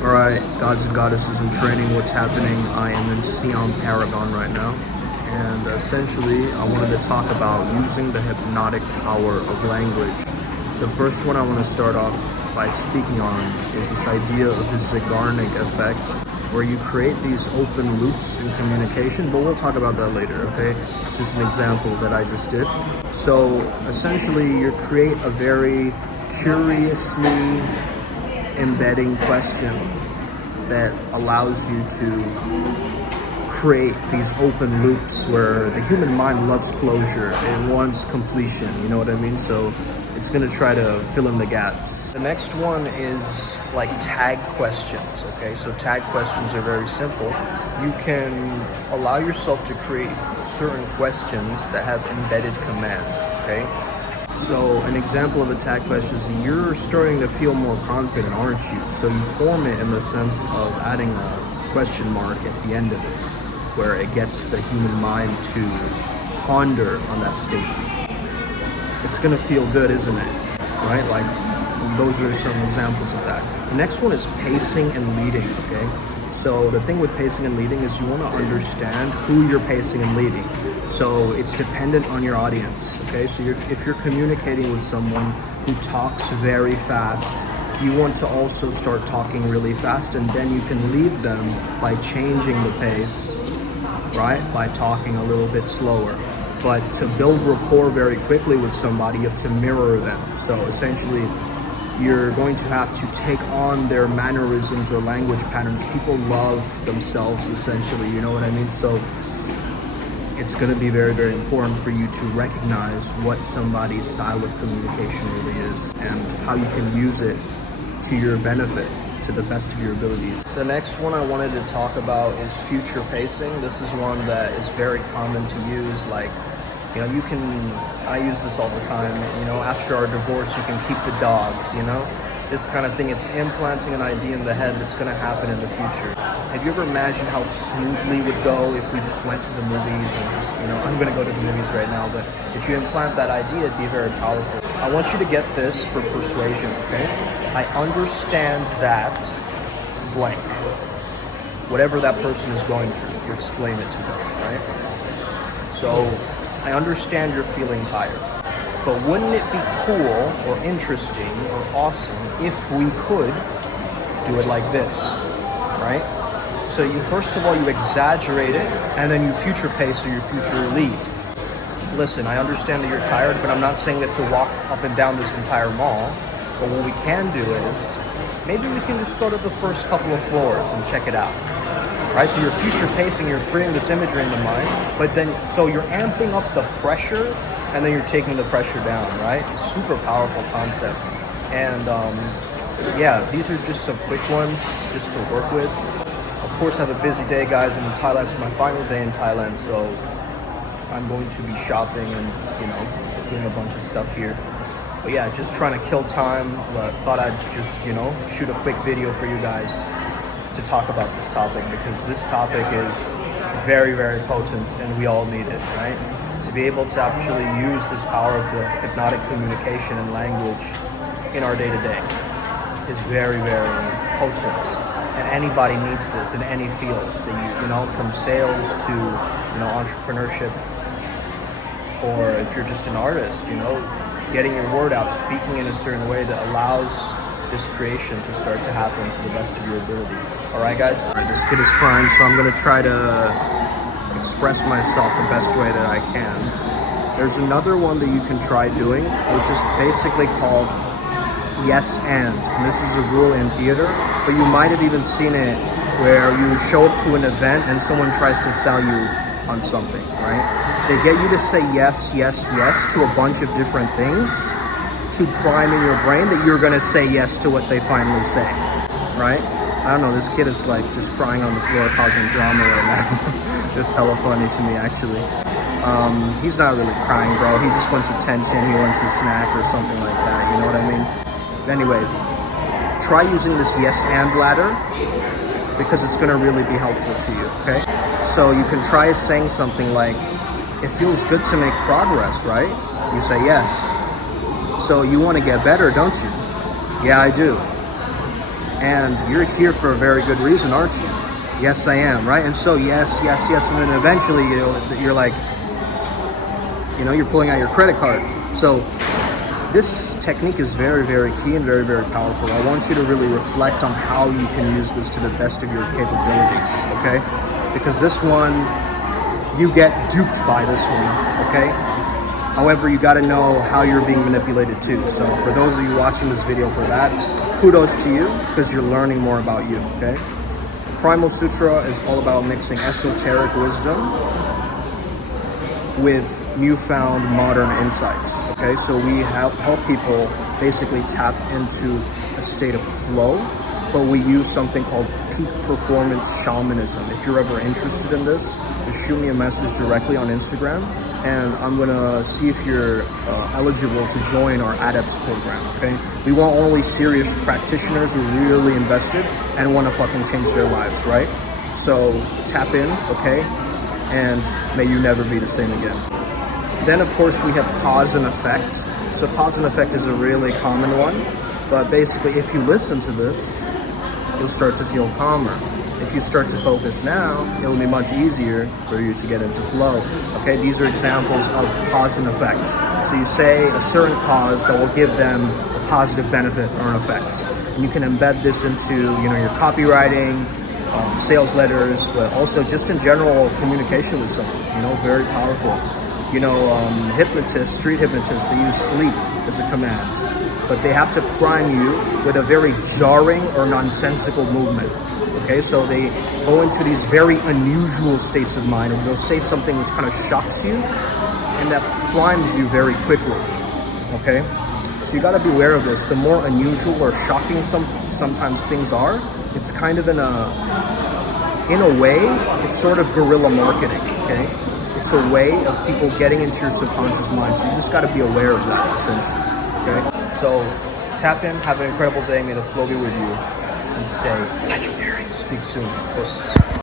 Alright, gods and goddesses in training, what's happening? I am in Siam Paragon right now, and essentially I wanted to talk about using the hypnotic power of language. The first one I want to start off by speaking on is this idea of the Zeigarnik effect, where you create these open loops in communication, but we'll talk about that later, okay? Just an example that I just did. So essentially you create a very curiously embedding question that allows you to create these open loops where the human mind loves closure. It wants completion, you know what I mean? So it's going to try to fill in the gaps. The next one is like tag questions, okay? So tag questions are very simple. You can allow yourself to create certain questions that have embedded commands, okay? So an example of a tag question is you're starting to feel more confident, aren't you? So you form it in the sense of adding a question mark at the end of it, where it gets the human mind to ponder on that statement. It's gonna feel good, isn't it? Right? Like, those are some examples of that. The next one is pacing and leading, okay? So the thing with pacing and leading is you want to understand who you're pacing and leading. So it's dependent on your audience, okay? So if you're communicating with someone who talks very fast, you want to also start talking really fast, and then you can lead them by changing the pace, right? By talking a little bit slower. But to build rapport very quickly with somebody, you have to mirror them. So essentially, you're going to have to take on their mannerisms or language patterns. People love themselves, essentially, you know what I mean? So it's going to be very, very important for you to recognize what somebody's style of communication really is and how you can use it to your benefit, to the best of your abilities. The next one I wanted to talk about is future pacing. This is one that is very common to use. Like, you know, I use this all the time, you know, after our divorce, you can keep the dogs, you know, this kind of thing. It's implanting an idea in the head that's going to happen in the future. Have you ever imagined how smoothly it would go if we just went to the movies and just, you know, I'm going to go to the movies right now, but if you implant that idea, it'd be very powerful. I want you to get this for persuasion, okay? I understand that blank. Whatever that person is going through, you explain it to them, right? So, I understand you're feeling tired, but wouldn't it be cool or interesting or awesome if we could do it like this, right? So first of all, you exaggerate it, and then you future pace or you future lead. Listen, I understand that you're tired, but I'm not saying that to walk up and down this entire mall. But what we can do is, maybe we can just go to the first couple of floors and check it out. Right, so you're future pacing, you're creating this imagery in the mind, but then, so you're amping up the pressure, and then you're taking the pressure down, right? Super powerful concept. And yeah, these are just some quick ones just to work with. Of course, I have a busy day, guys. I'm in Thailand. It's my final day in Thailand, so I'm going to be shopping and, you know, doing a bunch of stuff here. But yeah, just trying to kill time. Thought I'd just, you know, shoot a quick video for you guys to talk about this topic, because this topic is very, very potent and we all need it, right? To be able to actually use this power of the hypnotic communication and language in our day-to-day is very, very potent. And anybody needs this in any field that you know, from sales to, you know, entrepreneurship, or if you're just an artist, you know, getting your word out, speaking in a certain way that allows this creation to start to happen to the best of your abilities. All right, guys? All right, this kid is crying, so I'm gonna try to express myself the best way that I can. There's another one that you can try doing, which is basically called yes and this is a rule in theater, but you might have even seen it where you show up to an event and someone tries to sell you on something, right? They get you to say yes, yes, yes to a bunch of different things, to prime in your brain that you're gonna say yes to what they finally say, right? I don't know, this kid is like just crying on the floor causing drama right now. It's hella funny to me, actually. He's not really crying, bro. He just wants attention, he wants a snack or something like that, you know what I mean? Anyway, try using this yes and ladder, because it's gonna really be helpful to you, okay? So you can try saying something like, it feels good to make progress, right? You say yes. So you want to get better, don't you? Yeah, I do. And you're here for a very good reason, aren't you? Yes, I am, right? And so yes, and then eventually you're like, you're pulling out your credit card. So this technique is very, very key and very, very powerful. I want you to really reflect on how you can use this to the best of your capabilities, okay? Because this one, you get duped by this one, okay? However, you gotta know how you're being manipulated too. So for those of you watching this video for that, kudos to you, because you're learning more about you, okay? Primal Sutra is all about mixing esoteric wisdom with newfound modern insights, okay? So we help people basically tap into a state of flow, but we use something called peak performance shamanism. If you're ever interested in this, just shoot me a message directly on Instagram, and I'm gonna see if you're eligible to join our Adepts program, okay? We want only serious practitioners who are really invested and wanna fucking change their lives, right? So tap in, okay? And may you never be the same again. Then of course we have cause and effect. So cause and effect is a really common one, but basically if you listen to this, you'll start to feel calmer. If you start to focus now, it'll be much easier for you to get into flow. Okay, these are examples of cause and effect. So you say a certain cause that will give them a positive benefit or an effect. And you can embed this into your copywriting, sales letters, but also just in general communication with someone, very powerful. Hypnotists, street hypnotists, they use sleep as a command, but they have to prime you with a very jarring or nonsensical movement. Okay, so they go into these very unusual states of mind, and they'll say something which kind of shocks you, and that primes you very quickly. Okay, so you got to be aware of this. The more unusual or shocking sometimes things are, it's kind of in a way, it's sort of guerrilla marketing. Okay, it's a way of people getting into your subconscious mind. So you just got to be aware of that, essentially. Okay, so tap in, have an incredible day. May the flow be with you, and stay legendary. Speak soon. Of course.